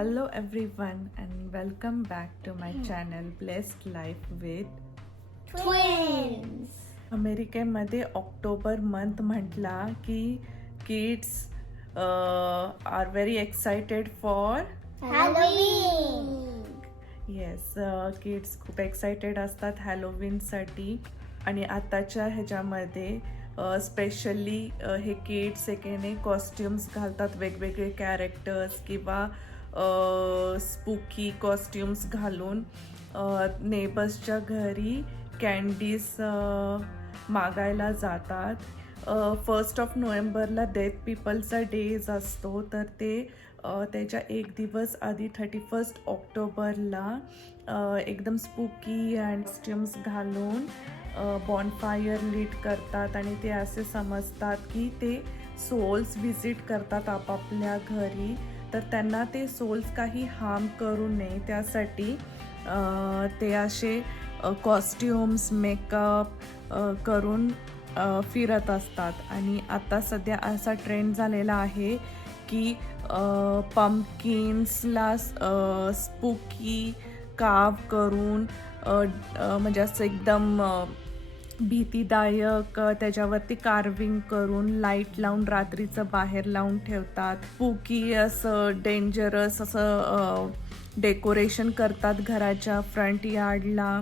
Hello everyone and welcome back to my channel Blessed Life with Twins. अमेरिकेमध्ये October month म्हटला की kids are very excited for Halloween. Yes kids खूप excited असतात हॅलोविनसाठी. आणि आताच्या ह्याच्यामध्ये स्पेशली हे किड्स एकेने कॉस्ट्युम्स घालतात, वेगवेगळे कॅरेक्टर्स किंवा स्पूकी कॉस्ट्युम्स घालून नेबर्सच्या घरी कॅन्डीज मागायला जातात. 1 नोव्हेंबरला डेथ पीपलचा डेज असतो, तर ते त्याच्या एक दिवस आधी 31 ऑक्टोबरला एकदम स्पूकी अँड कॉस्ट्युम्स घालून बॉनफायर लीट करतात. आणि ते असे समजतात की ते सोल्स व्हिजिट करतात आपापल्या घरी, तर त्यांना ते सोल्स काही हार्म करू नये त्यासाठी ते असे कॉस्ट्युम्स मेकअप करून फिरत असतात. आणि आता सध्या असा ट्रेंड झालेला आहे की पंपकिन्सला स्पूकी कार्व करून म्हणजे असं एकदम भीतीदायक त्याच्यावरती कार्विंग करून लाईट लावून रात्रीचं बाहेर लावून ठेवतात. स्पूकी असं डेंजरस असं डेकोरेशन करतात घराच्या फ्रंट यार्डला.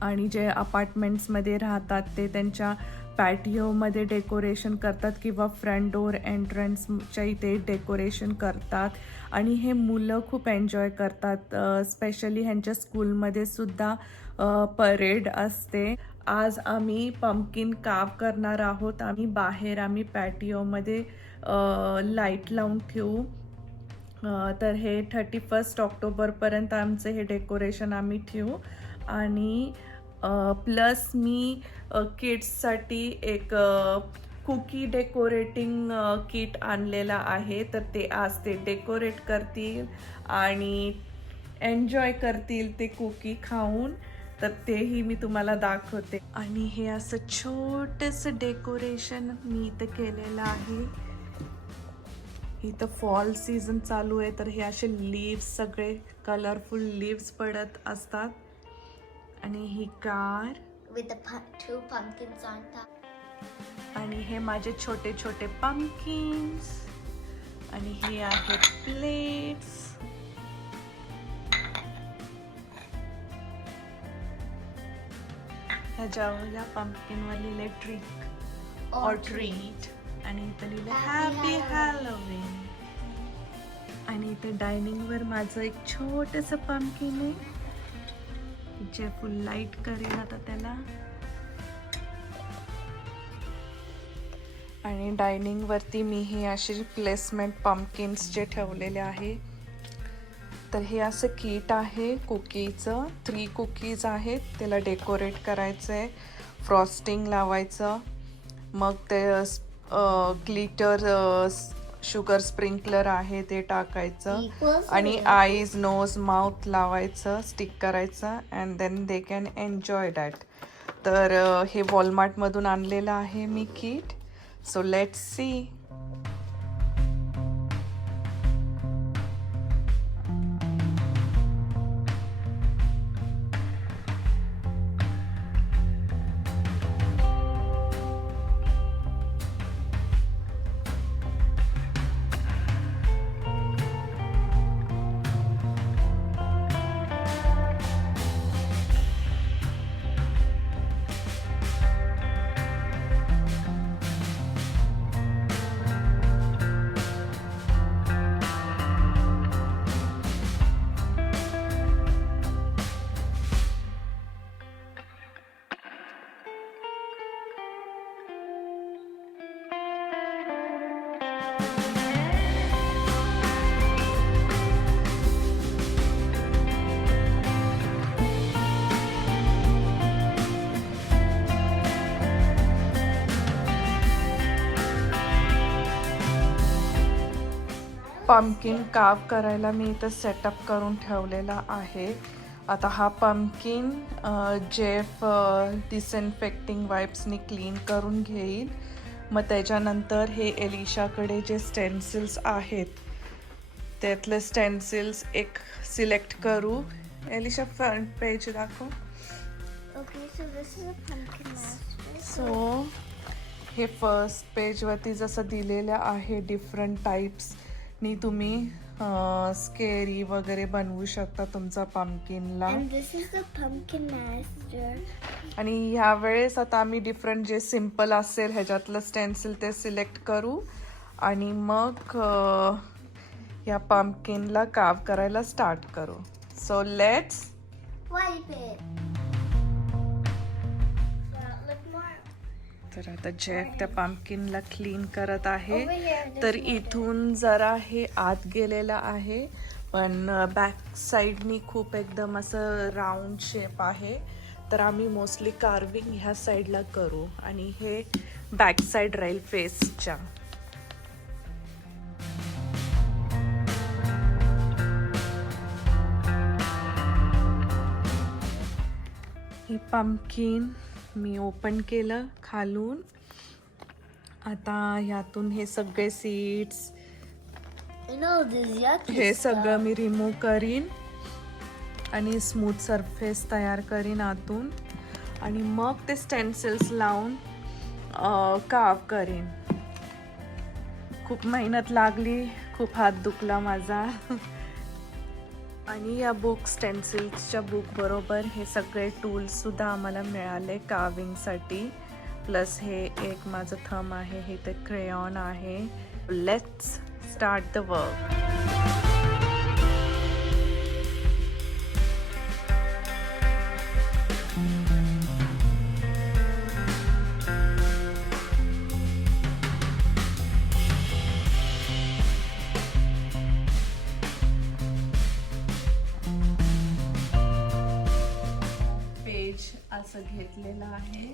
आणि जे अपार्टमेंट्समध्ये राहतात ते त्यांच्या पॅटिओमध्ये डेकोरेशन करतात किंवा फ्रंट डोअर एंट्रन्सच्या इथे डेकोरेशन करतात. आणि हे मुलं खूप एन्जॉय करतात. स्पेशली ह्यांच्या स्कूलमध्ये सुद्धा परेड असते. आज आम्ही पंपकिन कार्व करणार आहोत. आम्ही पॅटिओमध्ये लाईट लावून ठेवू. तर हे 31 ऑक्टोबरपर्यंत आमचं हे डेकोरेशन आम्ही ठेवू. आणि प्लस मी किड्ससाठी एक कुकी डेकोरेटिंग किट आणलेला आहे, तर ते आज ते डेकोरेट करतील आणि एन्जॉय करतील ते कुकी खाऊन. तर तेही मी तुम्हाला दाखवते. आणि हे असं छोटंसं डेकोरेशन मी इथं केलेलं आहे. इथं फॉल सीझन चालू आहे, तर हे असे लीव्स, सगळे कलरफुल लीव्स पडत असतात. आणि ही car With the two pumpkins on top. आणि हे माझे छोटे छोटे पंपकिन्स. आणि हे आहेत प्लेट्स. ह्याच्यावर या पंपकिनवर लिहिले ट्रिक और ट्रीट. आणि इथं लिहिलं हॅपी हॅलोवीन. आणि इथे डायनिंगवर माझं एक छोटंसं पंपकिन आहे जे फुल लाईट करेल आता त्याला. आणि डायनिंगवरती मी हे असे प्लेसमेंट पंपकिन्स जे ठेवलेले आहे. तर हे असं किट आहे कुकीचं. 3 कुकीज आहेत, त्याला डेकोरेट करायचं आहे, फ्रॉस्टिंग लावायचं, मग ते ग्लिटर शुगर स्प्रिंकलर आहे ते टाकायचं. आणि आईज नोज माउथ लावायचं, स्टिक करायचं and then they can enjoy that. तर हे वॉलमार्टमधून आणलेलं आहे मी kit. So let's see. Pumpkin carve करायला मी इथं सेटअप करून ठेवलेला आहे. आता हा पंपकिन जेफ डिसइन्फेक्टिंग वाईप्सनी क्लीन करून घेईल. मग त्याच्यानंतर हे एलिशाकडे जे स्टेन्सिल्स आहेत त्यातले स्टेन्सिल्स एक सिलेक्ट करू. एलिशा फ्रंट पेज दाखव. Okay, so this is a pumpkin master. So हे फर्स्ट पेजवरती जसं दिलेलं आहे डिफरंट टाईप्सनी तुम्ही स्केरी वगैरे बनवू शकता तुमचा पंपकिनला. And this is the pumpkin master. आणि ह्यावेळेस आता आम्ही डिफरंट जे सिम्पल असेल ह्याच्यातलं स्टेन्सिल ते सिलेक्ट करू आणि मग या पंपकिनला काव करायला स्टार्ट करू. So let's. Wipe it. Look more. तर आता जेफ त्या पंपकिनला क्लीन करत आहे. Over here. तर इथून जरा हे आत गेलेलं आहे पण बॅक साईडनी खूप एकदम असं राऊंड शेप आहे. तर आम्ही मोस्टली कार्विंग ह्या साईडला करू आणि हे बॅक साईड राहील फेसच्या. हे पंपकिन मी ओपन केलं खालून. आता ह्यातून हे सगळे सीड्स हे सगळं मी रिमूव्ह करीन आणि स्मूथ सरफेस तयार करीन आतून आणि मग ते स्टेन्सिल्स लावून काव करीन. खूप मेहनत लागली, खूप हात दुखला माझा. आणि या बुक स्टेन्सिल्सच्या बुक बरोबर हे सगळे टूल्स सुद्धा आम्हाला मिळाले कार्विंगसाठी. प्लस हे एक माझं थंब आहे, हे ते क्रेयॉन आहे. Let's start the work. असं घेतलेलं आहे.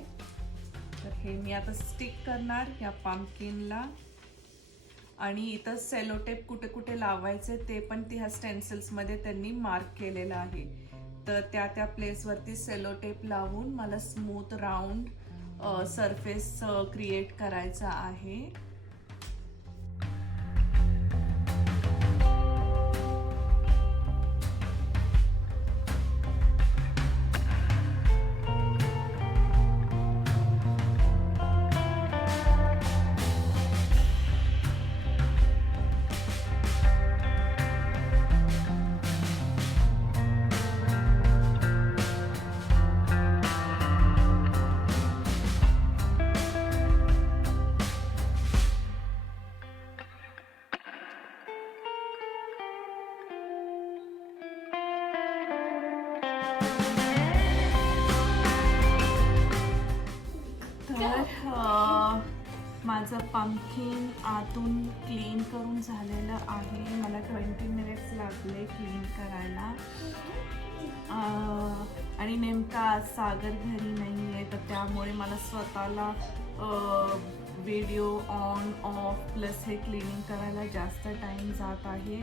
तर हे मी आता स्टिक करणार या पंपकिनला आणि इथं सेलोटेप कुठे कुठे लावायचे ते पण ह्या स्टेन्सिल्स मध्ये त्यांनी मार्क केलेलं आहे. तर त्या प्लेसवरती सेलोटेप लावून मला स्मूथ राऊंड सरफेस क्रिएट करायचा आहे. माझं पंपकिन आतून क्लीन करून झालेलं आहे. मला 20 मिनिट्स लागले क्लीन करायला. आणि नेमका आज सागर घरी नाही आहे तर त्यामुळे मला स्वतःला व्हिडिओ ऑन ऑफ प्लस हे क्लिनिंग करायला जास्त टाईम जात आहे.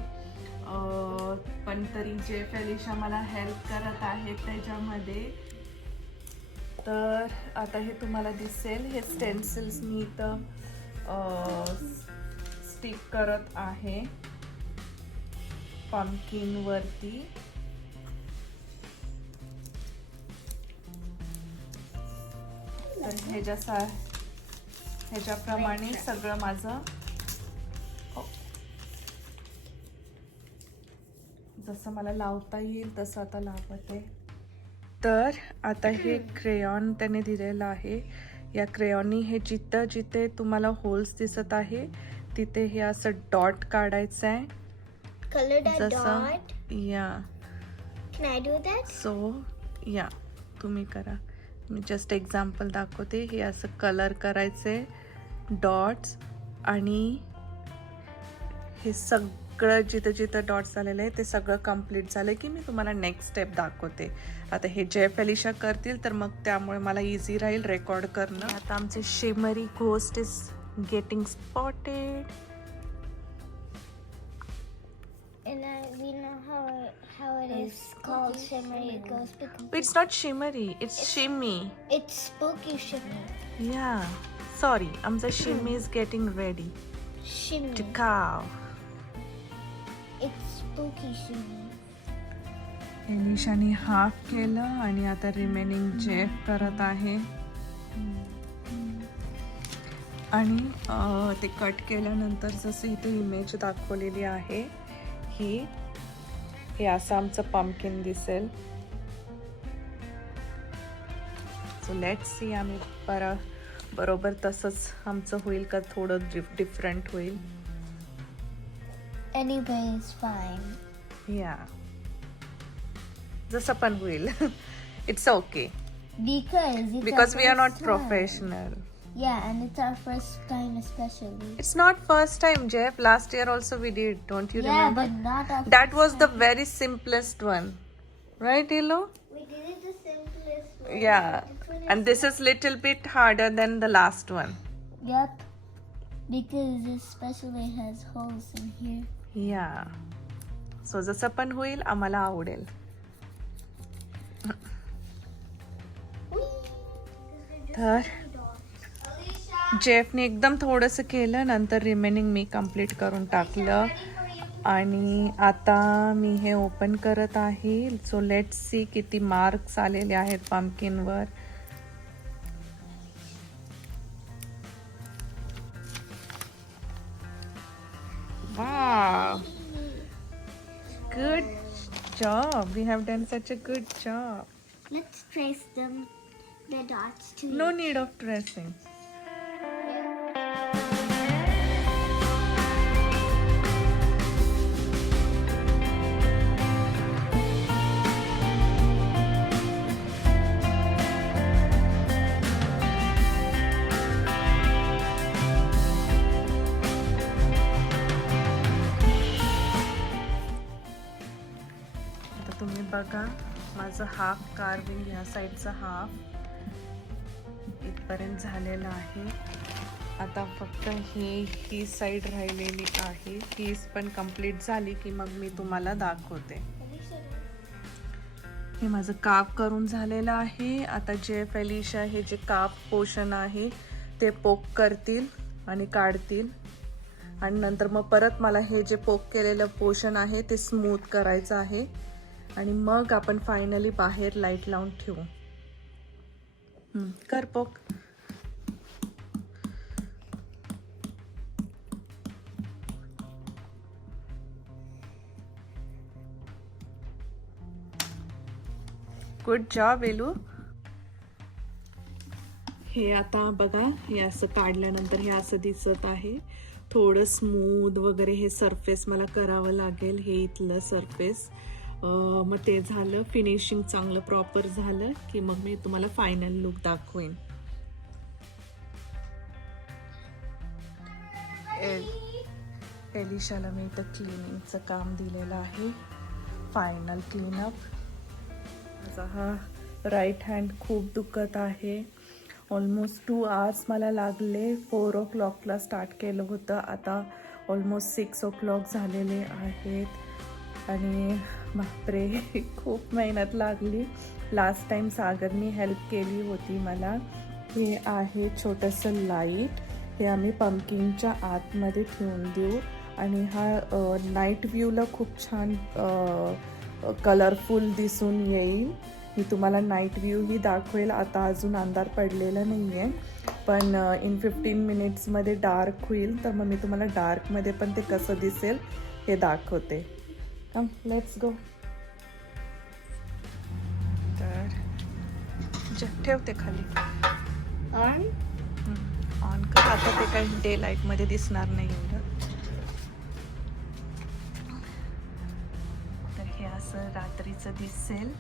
पण तरी जे फेलिशा मला हेल्प करत आहेत त्याच्यामध्ये. तर आता हे तुम्हाला दिसेल हे स्टेन्सिल्स मी इथं स्टिक करत आहे पंपकिन वरती. तर हे ह्याच्याप्रमाणे सगळं माझं जसं मला लावता येईल तसं आता लावते. तर आता हे क्रेयॉन त्याने दिलेलं आहे. या क्रेयॉननी हे जिथे तुम्हाला होल्स दिसत आहे तिथे हे असं डॉट काढायचं आहे. जसं या. Can I do that? So या तुम्ही करा. मी जस्ट एक्झाम्पल दाखवते. हे असं कलर करायचे डॉट्स आणि हे सगळं जिथं डॉट्स आलेले आहे ते सगळं कम्प्लीट झालं की मी तुम्हाला नेक्स्ट स्टेप दाखवते. आता हे जे फेलिशा करतील तर मग त्यामुळे मला इझी राहील रेकॉर्ड करणं. आता आमचे shimmery ghost is getting spotted. And we know how it is called shimmery. It goes because It's not shimmery, it's shimmy. it's spooky shimmy. Yeah, sorry, आमचा shimmy is getting ready Shimmy. to cow. It's spooky season. एलिशाने half केलं आणि आता remaining Jeff करत आहे. आणि ते cut केल्यानंतर जसं इथे इमेज दाखवलेली आहे हे असं आमचं पंपकिन दिसेल. सो लेट्स सी आम्ही बरोबर तसंच आमचं होईल का थोडं डिफरंट होईल. Anyway, it's fine. या जसं पण होईल. It's okay Because we are our not first time. Professional. Yeah, and it's our first time especially. It's not first time, Jeff. Last year also we did. Don't you Yeah, remember? but not our That first was the time. very simplest one, right, Ilo? We did it the simplest way. Yeah. This one And this is little bit harder than the last one. Yep. Because this especially has holes in here. Yeah. So जसं पण होईल आम्हाला आवडेल. तर जेफने एकदम थोडंसं केलं, नंतर रिमेनिंग मी कंप्लीट करून टाकलं. आणि आता मी हे ओपन करत आहे. सो लेट्स सी किती मार्क्स आलेले आहेत पंपकिनवर. Wow, good job. We have done such a good job. Let's trace the dots too. No need of tracing. आता तुम्ही बघा माझं हाफ कार्विंग ह्या साईडचा हाफ इथपर्यंत झालेला आहे. आता फक्त ही साईड राहिलेली आहे. ही पण कंप्लीट झाली की मग मी तुम्हाला दाखवते. हे माझं काप करून झालेलं आहे. आता जेफ एलिशा हे जे काप पोर्शन आहे ते पोक करतील आणि काढतील. आणि नंतर मग परत मला हे जे पोक केलेलं पोर्शन आहे ते स्मूथ करायचं आहे. आणि मग आपण फायनली बाहेर लाईट लावून ठेवू. कर पोक. Good job एलू. हे आता बघा, हे असं काढल्यानंतर हे असं दिसत आहे. थोडं स्मूथ वगैरे हे सरफेस मला करावं लागेल. हे इथलं सरफेस मग ते झालं, फिनिशिंग चांगलं प्रॉपर झालं की मग मी तुम्हाला फायनल लुक दाखवेन. एलिशाला मी इथं क्लिनिंगचं काम दिलेलं आहे. Final cleanup. माझा हा राईट हँड खूप दुखत आहे. ऑलमोस्ट 2 आवर्स मला लागले. 4 o'clockला स्टार्ट केलं होतं. आता ऑलमोस्ट 6 o'clock झालेले आहेत. आणि बापरे, खूप मेहनत लागली. लास्ट टाइम सागरनी हेल्प केली होती मला. हे आहे छोटंसं लाईट. हे आम्ही पंपकिनच्या आतमध्ये ठेवून देऊ. आणि हा नाईट व्ह्यूला खूप छान कलरफुल दिसून येईल. मी तुम्हाला नाईट व्ह्यूही दाखवेल. आता अजून अंधार पडलेला नाही आहे, पण इन 15 मिनिट्समध्ये डार्क होईल. तर मग मी तुम्हाला डार्कमध्ये पण ते कसं दिसेल हे दाखवते. Come let's go. तर ठेवते खाली. ऑन कर. आता ते काही डे लाईटमध्ये दिसणार नाही एवढं. तर हे असं रात्रीचं दिसेल.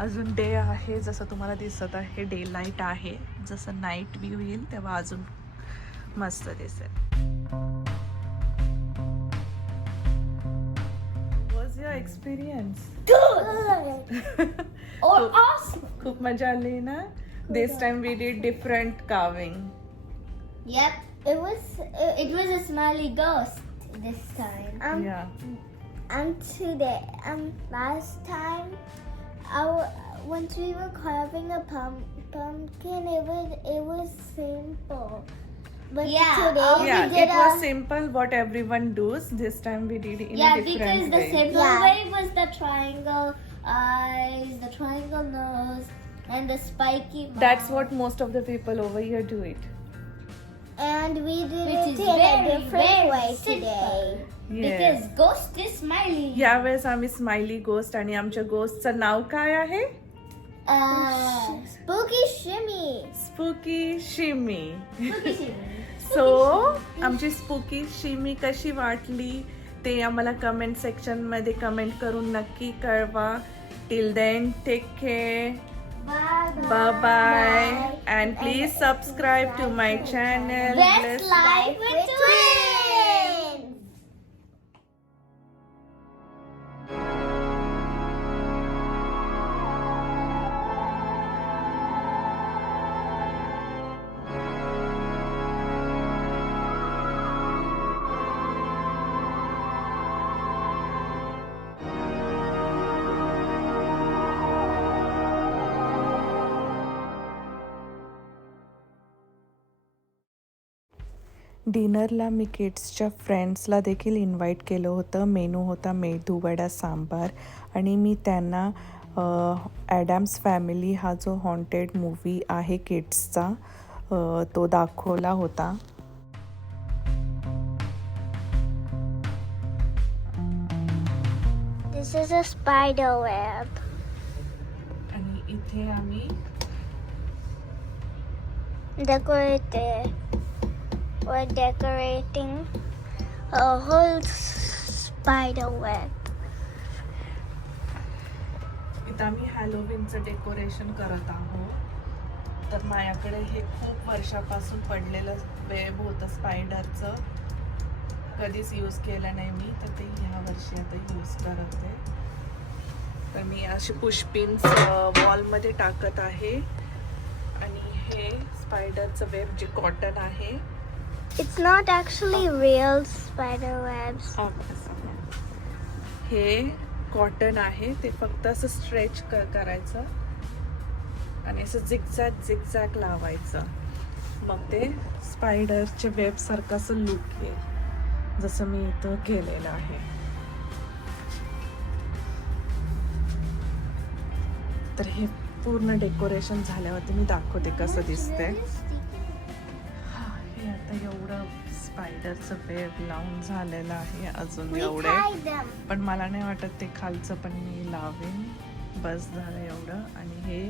अजून डे आहे, जसं तुम्हाला दिसत आहे डे लाईट आहे. जसं नाईट व्ह्यू येईल तेव्हा अजून मस्त दिसेल. Was your experience? खूप मजा आली ना. This time we did different carving. Yep, it was a smiley ghost this time. Yeah. And today, last time, once we were carving a pumpkin, it was simple. But Yeah, today Yeah, we did it was simple what everyone does. This time we did in Yeah, a because different the way. simple Yeah. way was the triangle eyes, the triangle nose, and the spiky mouth. That's what most of the people over here do it. and we did Which it is in a very, different very way simple. today. Yes. Because ghost is smiling. यावेळेस आम्ही smiley गोस्ट आणि आमच्या गोस्टचं नाव काय आहे? Spooky shimmy. Spooky शिमी. Spooky shimmy. So आमची spooky शिमी कशी वाटली ते आम्हाला कमेंट सेक्शन मध्ये कमेंट करून नक्की कळवा. Till then take care. Bye bye. And please subscribe to my channel. Best life with twins. डिनरला मी किड्सच्या फ्रेंड्सला देखील इन्व्हाइट केलं होतं. मेनू होता मेदू वडा सांबार आणि मी त्यांना ॲडम्स फॅमिली हा जो हॉन्टेड मूवी आहे किड्सचा तो दाखवला होता. This is a spider web. आणि इथे आम्ही We're decorating a whole spider web. इथं आम्ही हॅलोविनचं डेकोरेशन करत आहोत. तर माझ्याकडे हे खूप वर्षापासून पडलेलं वेब होतं स्पायडरचं. कधीच यूज केलं नाही मी, तर ते ह्या वर्षी आता यूज करते. तर मी अशी पुशपिन्स वॉलमध्ये टाकत आहे आणि हे स्पायडरचं वेब जे कॉटन आहे. It's not actually real spider webs. हे कॉटन आहे, ते फक्त असं स्ट्रेच करायचं आणि असं झिगझॅग लावायचं. मग ते स्पायडरच्या वेबसारखं असं लुक येईल, जसं मी इथं केलेलं आहे. तर हे पूर्ण डेकोरेशन झाल्यावरती मी दाखवते कसं दिसतंय. हे आता एवढं स्पायडरचं वेब लावून झालेलं आहे. अजून We एवढे tied them. पण मला नाही वाटत ते खालचं पण मी लावेन. बस झालं एवढं. आणि हे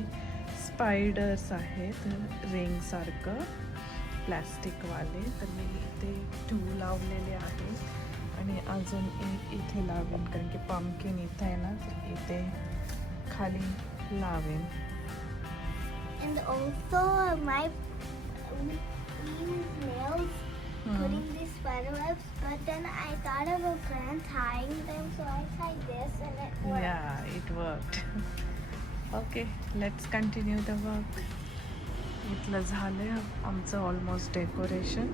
स्पायडर्स आहेत रिंग सारखं प्लॅस्टिकवाले. तर मी इथे 2 लावलेले आहेत आणि अजून एक इथे लावेन, कारण की पम्पकिन इथे आहे ना, तर इथे खाली लावेन. And also we use nails putting these spider webs, but then I thought of a plan tying them, so I tied this and it worked. Yeah, it worked. Okay, let's continue the work. इथलं झालंय आमचं almost decoration.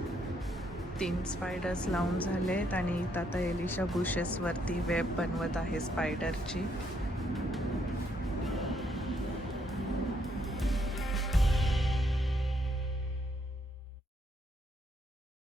3 spiders लावून झालेत आणि इथं आता Elisha बुशेसवरती web बनवत आहे स्पायडरची.